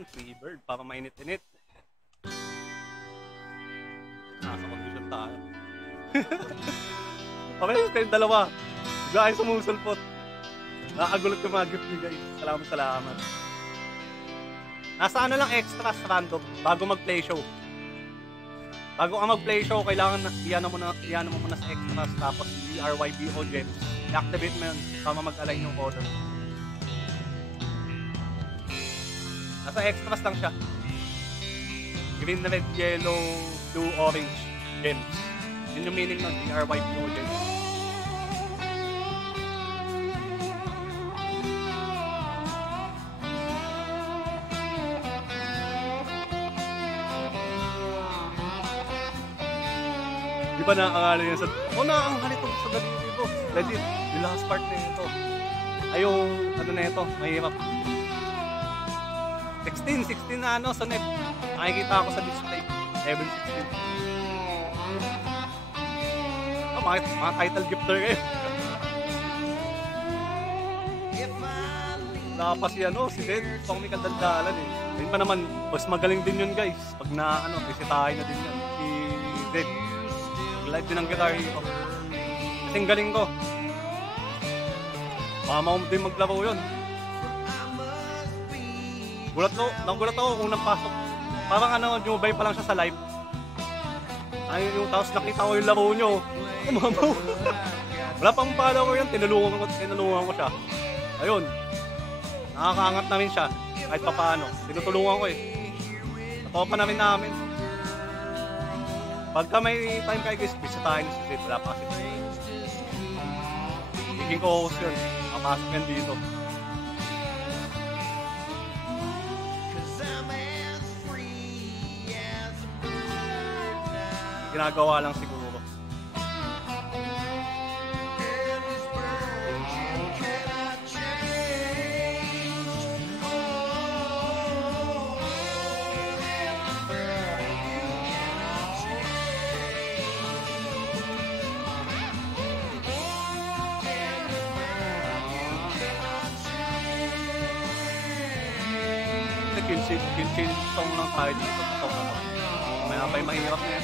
Yan, free bird para mainit-init. Nasa condition tayo. Okay, kayong dalawa. Bigla kayo sumusulpot. Nakakagulat yung mga gift niyo guys. Salamat. Nasa ano lang extras random bago mag-play show. Bago ka mag-play show, kailangan iyan mo muna sa extras tapos BRYBO gems. I-activate mo yun para mag-align yung color. Nasa extras lang siya. Green, red, yellow, blue, orange gems. Yun yung meaning ng BRYBO gems. Di ba nakakala niya sa... nakakala ito sa daliri ko. Legit, yung last part na ito. Ay, yung ano na ito, mahirap. 16 na ano, sa net. Nakikita ako sa display. Level 16. Mga title gifter kayo. Napas si ano, si Ben. Pang may kadaldalan eh. Then pa naman, mas magaling din yun guys. Pag na ano, bisitahin na din yan. Si Ben. Light din ang Guitar Hero. Kasing galing ko. Mama ko din maglaro yun. Nagulat ako kung nang pasok. Parang ano, jumabay pa lang siya sa live. Ay, yung tapos nakita ko yung laro nyo. Mamaw. Wala pang pala ko yun. Tinulungan ko siya. Ayun. Nakakaangat namin siya. Kahit pa paano. Tinutulungan ko eh. Natopa namin. Pagka may time kayo guys, bisitahin nyo si Zed. Wala pa kasi. Higing ko host yun. Kapasok yan dito. Ginagawa lang siguro. Kill song lang tayo dito sa song ako. May apay mahirap na yan.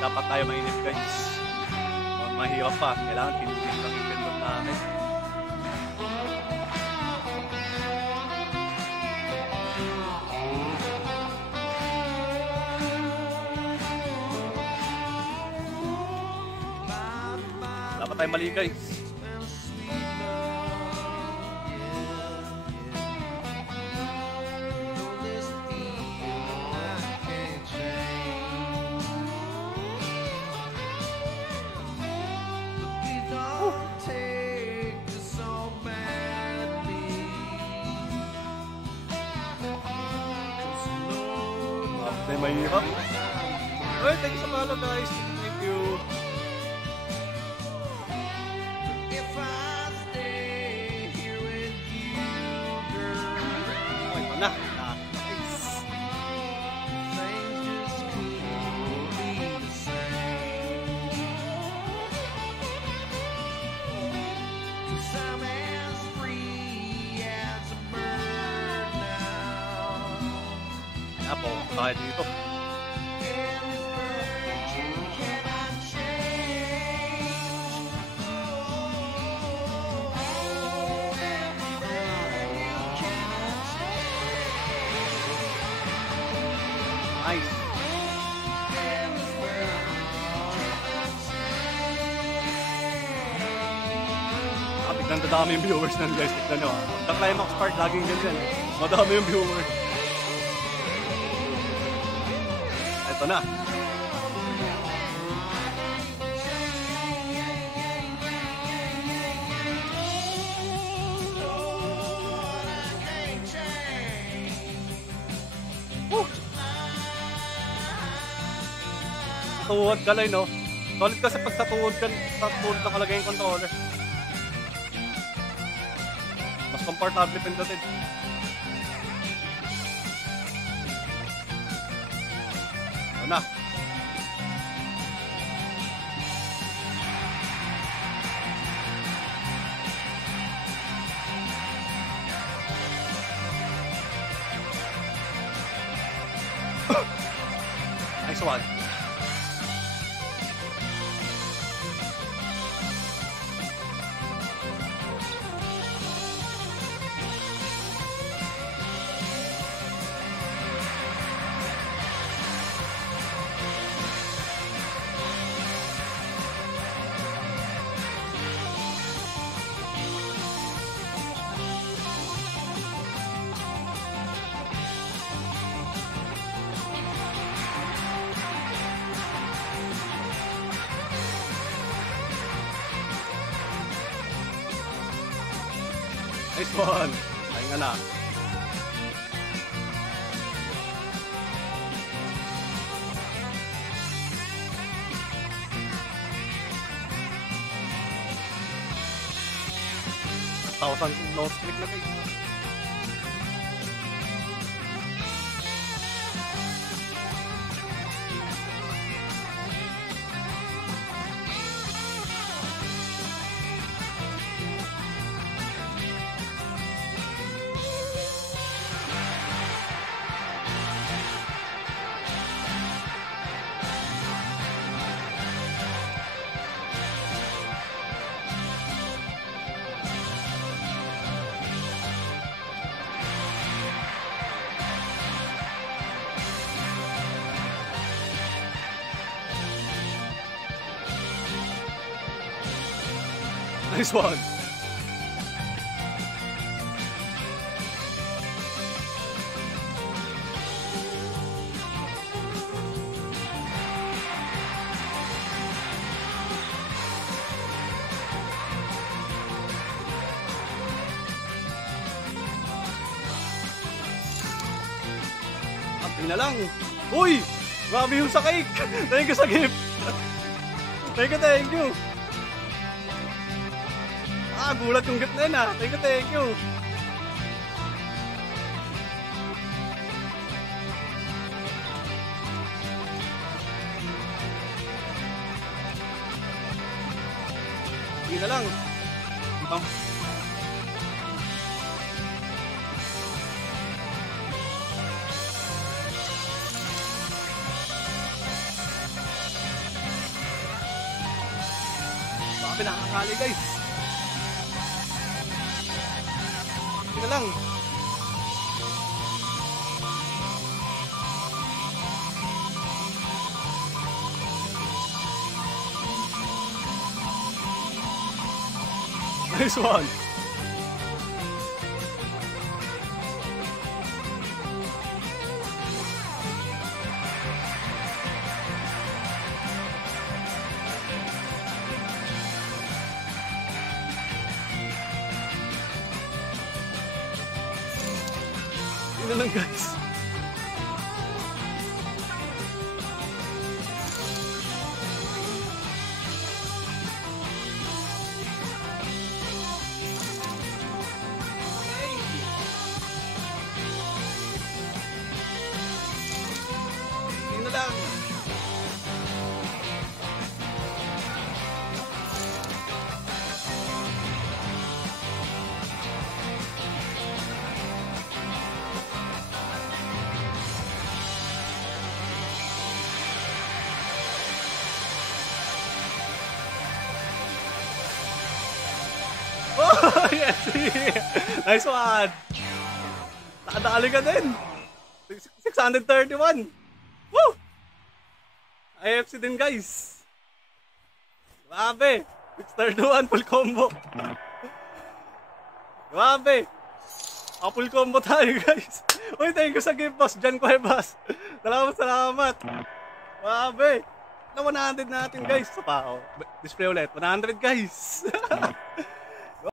Dapat tayo mainit guys. Mahirap pa. Kailangan kill lang i-pindot namin. Dapat tayo mali guys. Mahirap. Alright, thank you sa follow guys. Thank you. Okay, ito na. Nice. Apo, tayo dito. Nice. Biglang dadami yung viewers nan guys. Tignan nyo. The climax part laging ganyan. Madami yung viewers. Ito na. Tuhod kalay no. Solid kasi pag sa tuhod nakalagay yung controller. Mas comfortable pindutin. Ano na? Nice one. Nice one. Pahinga na. Thousand nose click na kayo. Nice one. Amping na lang. Uy! Grabe yung sa cake. Thank you sa gift. Thank you. Gulat yung gift na yun ah. Thank you. Sige na lang. Ibang... Baka nakakali guys. Sige na lang. Nice one. Yun na lang guys. Yun na lang. Oh, yes! Nice one! Nakadali ka din! 631! Woo! IFC din guys! Grabe! 631 full combo! Grabe! Full combo tayo guys! Uy, thank you sa gift boss! Jan Cuevas! Salamat! Grabe! Na 100 natin guys! Sa pao. Display ulit. 100 guys!